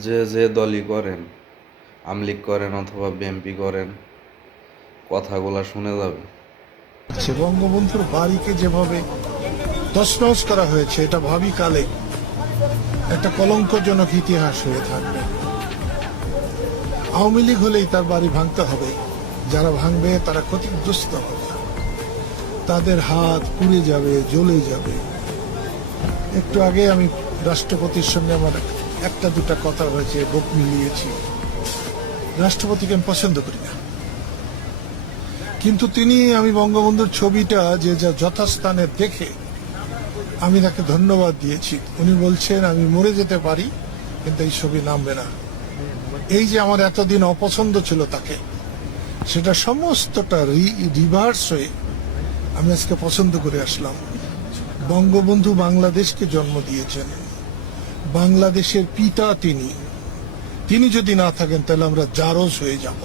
যে যে দলই করেন, আমলিগ করেন অথবা বিএনপি করেন, কথাগুলা শুনে যাবে। বঙ্গবন্ধুর বাড়িকে যেভাবে তছনছ করা হয়েছে, এটা ভাবি কালে একটা কলঙ্কজনক ইতিহাস হয়ে থাকবে। আওয়ামী লীগ হলেই তার বাড়ি ভাঙতে হবে, যারা ভাঙবে তারা ক্ষতিগ্রস্ত হবে, তাদের হাত পুড়ে যাবে, জ্বলে যাবে। একটু আগে আমি রাষ্ট্রপতির সঙ্গে আমার একটা দুটা কথা হয়েছে, বুক মিলিয়েছি। রাষ্ট্রপতিকে আমি পছন্দ করি না, কিন্তু আমি বঙ্গবন্ধুর ছবিটা যে যা যথাস্থানে দেখে আমি তাকে ধন্যবাদ দিয়েছি। উনি বলছেন আমি মরে যেতে পারি কিন্তু এই ছবি নামবে না। এই যে আমার এতদিন অপছন্দ ছিল তাকে, সেটা সমস্তটা রিভার্স হয়ে আমি আজকে পছন্দ করে আসলাম। বঙ্গবন্ধু বাংলাদেশকে জন্ম দিয়েছেন, বাংলাদেশের পিতা তিনি। তিনি যদি না থাকেন তাহলে আমরা জারজ হয়ে যাব।